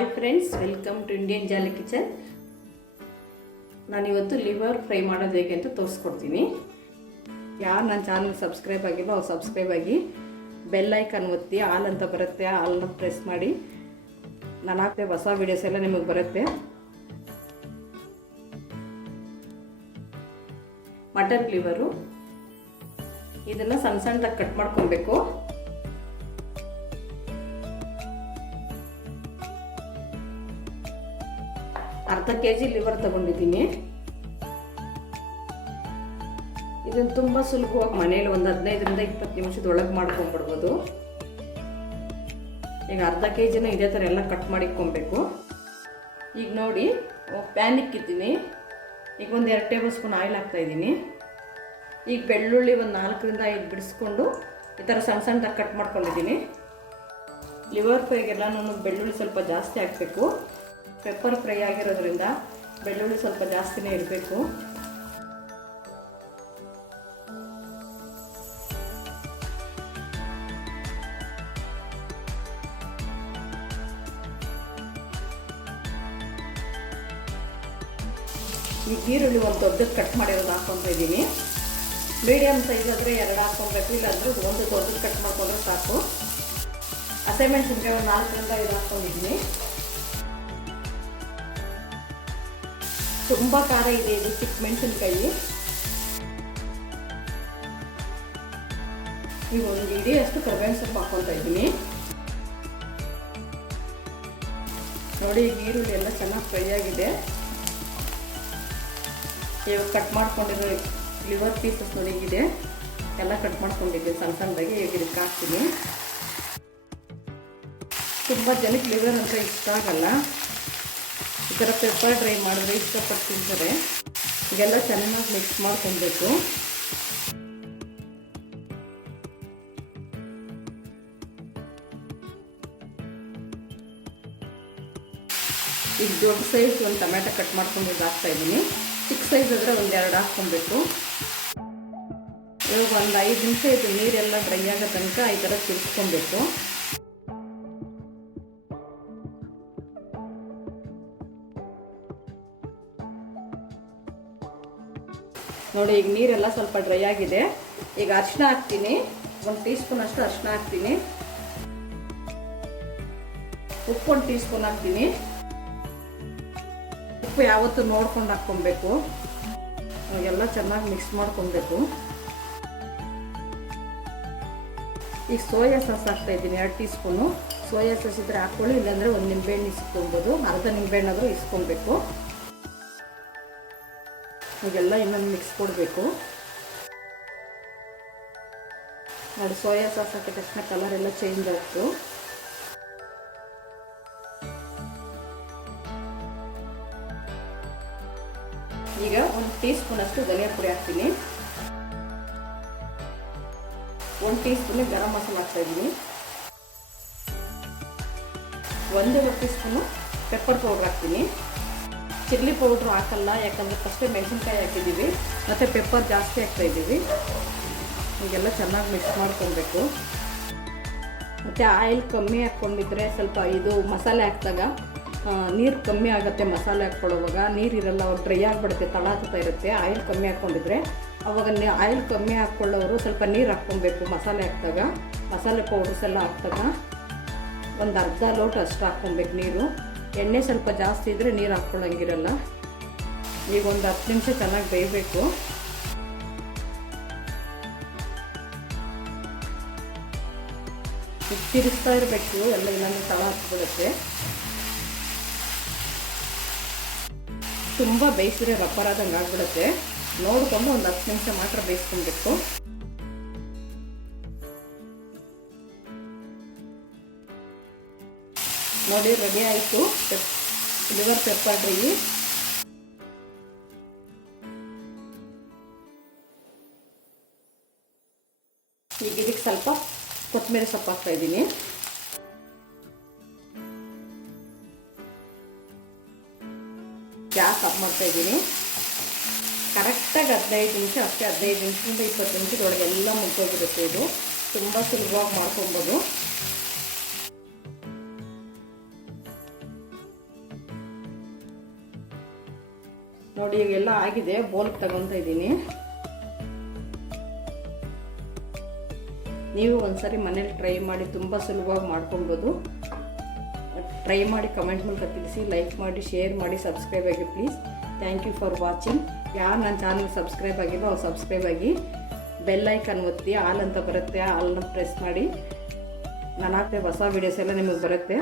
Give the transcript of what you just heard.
Hi friends, welcome to Indian jolly kitchen. ನಾನಿವತ್ತು liver fry ಮಾಡೋದು ಹೇಗೆ ಅಂತ ತೋರಿಸ್ಕೊಡ್ತೀನಿ. ಯಾರು ನನ್ನ ಚಾನಲ್ ಸಬ್ಸ್ಕ್ರೈಬ್ ಆಗಿಲ್ಲ ಅವ್ರು ಸಬ್ಸ್ಕ್ರೈಬ್ ಆಗಿ, ಬೆಲ್ ಐಕಾನ್ ಒತ್ತಿ, ಆಲ್ ಅಂತ ಬರುತ್ತೆ, ಆಲ್ನ ಪ್ರೆಸ್ ಮಾಡಿ. ನಾನು ಹಾಕ್ತೆ ಹೊಸ ವೀಡಿಯೋಸ್ ಎಲ್ಲ ನಿಮಗೆ ಬರುತ್ತೆ. ಮಟನ್ ಲಿವರು ಇದನ್ನು ಸಣ್ಣ ಸಣ್ಣದಾಗಿ ಕಟ್ ಮಾಡ್ಕೊಬೇಕು. ಅರ್ಧ ಕೆಜಿ ಲಿವರ್ ತಗೊಂಡಿದ್ದೀನಿ. ಇದನ್ನು ತುಂಬ ಸುಲಭವಾಗಿ ಮನೇಲಿ ಒಂದು 15ರಿಂದ 20 ನಿಮಿಷದೊಳಗೆ ಮಾಡ್ಕೊಂಡ್ಬಿಡ್ಬೋದು. ಈಗ ಅರ್ಧ ಕೆಜಿನ ಇದೇ ಥರ ಎಲ್ಲ ಕಟ್ ಮಾಡಿಕೊಬೇಕು. ಈಗ ನೋಡಿ, ಪ್ಯಾನ್ ಇಕ್ಕಿದ್ದೀನಿ. ಈಗ ಒಂದು 2 ಟೇಬಲ್ ಸ್ಪೂನ್ ಆಯಿಲ್ ಹಾಕ್ತಾಯಿದ್ದೀನಿ. ಈಗ ಬೆಳ್ಳುಳ್ಳಿ ಒಂದು 4ರಿಂದ 5 ಬಿಡಿಸ್ಕೊಂಡು ಈ ಥರ ಸಣ್ಣ ಸಣ್ಣದಾಗಿ ಕಟ್ ಮಾಡ್ಕೊಂಡಿದ್ದೀನಿ. ಲಿವರ್ ಫ್ರೈಗೆಲ್ಲ ನಾನು ಬೆಳ್ಳುಳ್ಳಿ ಸ್ವಲ್ಪ ಜಾಸ್ತಿ ಹಾಕಬೇಕು. ಪೆಪ್ಪರ್ ಫ್ರೈ ಆಗಿರೋದ್ರಿಂದ ಬೆಳ್ಳುಳ್ಳಿ ಸ್ವಲ್ಪ ಜಾಸ್ತಿನೇ ಇರಬೇಕು. ಈ ಈರುಳ್ಳಿ ಒಂದು ದೊಡ್ಡದು ಕಟ್ ಮಾಡಿರೋದು ಹಾಕ್ಕೊತಾ ಇದ್ದೀನಿ. ಮೀಡಿಯಮ್ ಸೈಜ್ ಆದರೆ 2 ಹಾಕ್ಕೊಬೇಕು, ಇಲ್ಲಾಂದರೆ ಒಂದು ದೊಡ್ಡದು ಕಟ್ ಮಾಡ್ಕೊಂಡ್ರೆ ಸಾಕು. ಹಸಿಮೆಣಸಿನ್ಕಾಯಿ ಒಂದು 4ರಿಂದ 5 ಹಾಕ್ಕೊಂಡಿದ್ದೀನಿ. ತುಂಬ ಖಾರ ಇದೆ ಇದು ಚಿಕ್ಕ ಮೆಣಸಿನ್ಕಾಯಿ. ಈಗ ಒಂದು ಇಡಿಯಷ್ಟು ಕರಿಬೇವಿನ ಸೊಪ್ಪು ಹಾಕ್ಕೊತಾ ಇದ್ದೀನಿ. ನೋಡಿ, ಈಗ ಈರುಳ್ಳಿ ಎಲ್ಲ ಚೆನ್ನಾಗಿ ಫ್ರೈ ಆಗಿದೆ. ಇವಾಗ ಕಟ್ ಮಾಡ್ಕೊಂಡಿರೋ ಲಿವರ್ ಪೀಸಸ್ ನೋಡಿ ಇದೆ, ಎಲ್ಲ ಕಟ್ ಮಾಡ್ಕೊಂಡಿದ್ದೆ ಸಣ್ಣ ಸಣ್ಣದಾಗಿ. ಈಗ ಇದಕ್ಕೆ ಹಾಕ್ತೀನಿ. ತುಂಬ ಜನಕ್ಕೆ ಲಿವರ್ ಅಂತ ಇಷ್ಟ ಆಗಲ್ಲ. ಈ ಥರ ಪೆಪ್ಪರ್ ಡ್ರೈ ಮಾಡಿದ್ರೆ ಇಷ್ಟಪಟ್ಟು ತಿಂತಾರೆ. ಈಗೆಲ್ಲ ಚೆನ್ನಾಗಿ ಮಿಕ್ಸ್ ಮಾಡ್ಕೊಬೇಕು. ಈಗ ದೊಡ್ಡ ಸೈಜ್ ಒಂದು ಟೊಮೆಟೊ ಕಟ್ ಮಾಡ್ಕೊಂಡು ಹಾಕ್ತಾಯಿದ್ದೀನಿ. ಚಿಕ್ಕ ಸೈಜ್ ಆದರೆ ಒಂದು 2 ಹಾಕ್ಕೊಬೇಕು. ಇವಾಗ ಒಂದು 5 ನಿಮಿಷ ಇದು ನೀರೆಲ್ಲ ಡ್ರೈ ಆಗೋ ತನಕ ಈ ಥರ ತಿರ್ಸ್ಕೊಬೇಕು. ನೋಡಿ, ಈಗ ನೀರೆಲ್ಲ ಸ್ವಲ್ಪ ಡ್ರೈ ಆಗಿದೆ. ಈಗ ಅರಿಶಿನ ಹಾಕ್ತೀನಿ. 1 ಟೀ ಸ್ಪೂನ್ ಅಷ್ಟು ಅರಿಶಿನ ಹಾಕ್ತೀನಿ. ಉಪ್ಪು 1 ಟೀ ಸ್ಪೂನ್ ಹಾಕ್ತೀನಿ. ಉಪ್ಪು ಯಾವತ್ತೂ ನೋಡ್ಕೊಂಡು ಹಾಕ್ಕೊಬೇಕು. ಎಲ್ಲ ಚೆನ್ನಾಗಿ ಮಿಕ್ಸ್ ಮಾಡ್ಕೊಬೇಕು. ಈಗ ಸೋಯಾ ಸಾಸ್ ಹಾಕ್ತಾಯಿದ್ದೀನಿ 2 ಟೀ ಸ್ಪೂನು. ಸೋಯಾ ಸಾಸ್ ಇದ್ರೆ ಹಾಕ್ಕೊಳ್ಳಿ, ಇಲ್ಲಾಂದರೆ ಒಂದು ನಿಂಬೆಹಣ್ಣು ಇಸ್ಕೊಬೋದು. ಅರ್ಧ ನಿಂಬೆಹಣ್ಣಾದರೂ ಇಸ್ಕೊಬೇಕು. ಈಗೆಲ್ಲ ಇನ್ನೊಂದು ಮಿಕ್ಸ್ ಕೊಡಬೇಕು. ನೋಡಿ, ಸೋಯಾ ಸಾಸ್ ಹಾಕಿದ ತಕ್ಷಣ ಕಲರ್ ಎಲ್ಲ ಚೇಂಜ್ ಆಯಿತು. ಈಗ 1 ಟೀ ಸ್ಪೂನ್ ಅಷ್ಟು ಧನಿಯಾ ಪುಡಿ ಹಾಕ್ತೀನಿ. 1 ಟೀ ಸ್ಪೂನ್ ಗರಂ ಮಸಾಲ ಹಾಕ್ತಾಯಿದ್ದೀನಿ. 1 ಟೀ ಸ್ಪೂನು ಪೆಪ್ಪರ್ ಪೌಡ್ರ್ ಹಾಕ್ತೀನಿ. ಚಿಲ್ಲಿ ಪೌಡ್ರು ಹಾಕಲ್ಲ, ಯಾಕಂದರೆ ಫಸ್ಟೇ ಮೆಣಸಿನ್ಕಾಯಿ ಹಾಕಿದ್ದೀವಿ ಮತ್ತು ಪೆಪ್ಪರ್ ಜಾಸ್ತಿ ಹಾಕ್ತಾಯಿದ್ದೀವಿ. ಈಗೆಲ್ಲ ಚೆನ್ನಾಗಿ ಮಿಕ್ಸ್ ಮಾಡ್ಕೊಬೇಕು. ಮತ್ತು ಆಯಿಲ್ ಕಮ್ಮಿ ಹಾಕ್ಕೊಂಡಿದ್ರೆ ಸ್ವಲ್ಪ ಇದು ಮಸಾಲೆ ಹಾಕಿದಾಗ ನೀರು ಕಮ್ಮಿ ಆಗುತ್ತೆ. ಮಸಾಲೆ ಹಾಕ್ಕೊಳ್ಳೋವಾಗ ನೀರಿರಲ್ಲ, ಅವಾಗ ಡ್ರೈ ಆಗಿಬಿಡುತ್ತೆ, ತಳ ಹತ್ತಾ ಇರುತ್ತೆ. ಆಯಿಲ್ ಕಮ್ಮಿ ಹಾಕ್ಕೊಂಡಿದ್ರೆ ಅವಾಗ ಆಯಿಲ್ ಕಮ್ಮಿ ಹಾಕ್ಕೊಳ್ಳೋರು ಸ್ವಲ್ಪ ನೀರು ಹಾಕ್ಕೊಬೇಕು. ಮಸಾಲೆ ಹಾಕಿದಾಗ, ಮಸಾಲೆ ಪೌಡರ್ಸ್ ಎಲ್ಲ ಹಾಕಿದಾಗ ಒಂದು ಅರ್ಧ ಲೋಟ ಅಷ್ಟು ಹಾಕ್ಕೊಬೇಕು ನೀರು. ಎಣ್ಣೆ ಸ್ವಲ್ಪ ಜಾಸ್ತಿ ಇದ್ದರೆ ನೀರು ಹಾಕ್ಕೊಳ್ಳೋಂಗಿರಲ್ಲ. ಈಗ ಒಂದು 10 ನಿಮಿಷ ಚೆನ್ನಾಗಿ ಬೇಯಬೇಕು. ತಿರುಗಿಸ್ತಾ ಇರಬೇಕು ಎಲ್ಲ, ಇಲ್ಲಾಂದರೆ ತಳ ಹತ್ಬಿಡುತ್ತೆ. ತುಂಬ ಬೇಯಿಸಿದ್ರೆ ರಬ್ಬರಾದಂಗೆ ಆಗಿಬಿಡುತ್ತೆ. ನೋಡಿಕೊಂಡು ಒಂದು 10 ನಿಮಿಷ ಮಾತ್ರ ಬೇಯಿಸ್ಕೊಬೇಕು. ನೋಡಿ, ರೆಡಿ ಆಯಿತು ಲಿವರ್ ಪೆಪ್ಪರ್ ಡ್ರೈ. ಈಗ ಇದಕ್ಕೆ ಸ್ವಲ್ಪ ಕೊತ್ತಂಬರಿ ಸೊಪ್ಪು ಹಾಕ್ತಾಯಿದ್ದೀನಿ. ಗ್ಯಾಸ್ ಆಫ್ ಮಾಡ್ತಾಯಿದ್ದೀನಿ. ಕರೆಕ್ಟಾಗಿ 15 ನಿಮಿಷ ಅಷ್ಟೇ. 15 ನಿಮಿಷದಿಂದ 20 ನಿಮಿಷದೊಳಗೆ ಎಲ್ಲ ಮುಗ್ದೋಗಿರುತ್ತೆ. ಇದು ತುಂಬ ಸುಲಭವಾಗಿ ಮಾಡ್ಕೊಬೋದು. ನೋಡಿ ಈಗೆಲ್ಲ ಆಗಿದೆ, ಬೋಲ್ಗೆ ತಗೊತಾ ಇದ್ದೀನಿ. ನೀವು ಒಂದ್ಸರಿ ಮನೇಲಿ ಟ್ರೈ ಮಾಡಿ, ತುಂಬ ಸುಲಭವಾಗಿ ಮಾಡ್ಕೊಬೋದು. ಟ್ರೈ ಮಾಡಿ ಕಮೆಂಟ್ ಮೂಲಕ ತಿಳಿಸಿ, ಲೈಕ್ ಮಾಡಿ, ಶೇರ್ ಮಾಡಿ, ಸಬ್ಸ್ಕ್ರೈಬ್ ಆಗಿ please. Thank you for watching. ಯಾರು ನನ್ನ ಚಾನಲ್ ಸಬ್ಸ್ಕ್ರೈಬ್ ಆಗಿರೋ ಅವ್ರು ಸಬ್ಸ್ಕ್ರೈಬ್ ಆಗಿ, ಬೆಲ್ ಐಕನ್ ಒತ್ತಿ, ಆಲ್ ಅಂತ ಬರುತ್ತೆ, ಆಲ್ನ ಪ್ರೆಸ್ ಮಾಡಿ. ನಾನು ಹಾಕ್ತೇವೆ ಹೊಸ ವೀಡಿಯೋಸ್ ಎಲ್ಲ ನಿಮಗೆ ಬರುತ್ತೆ.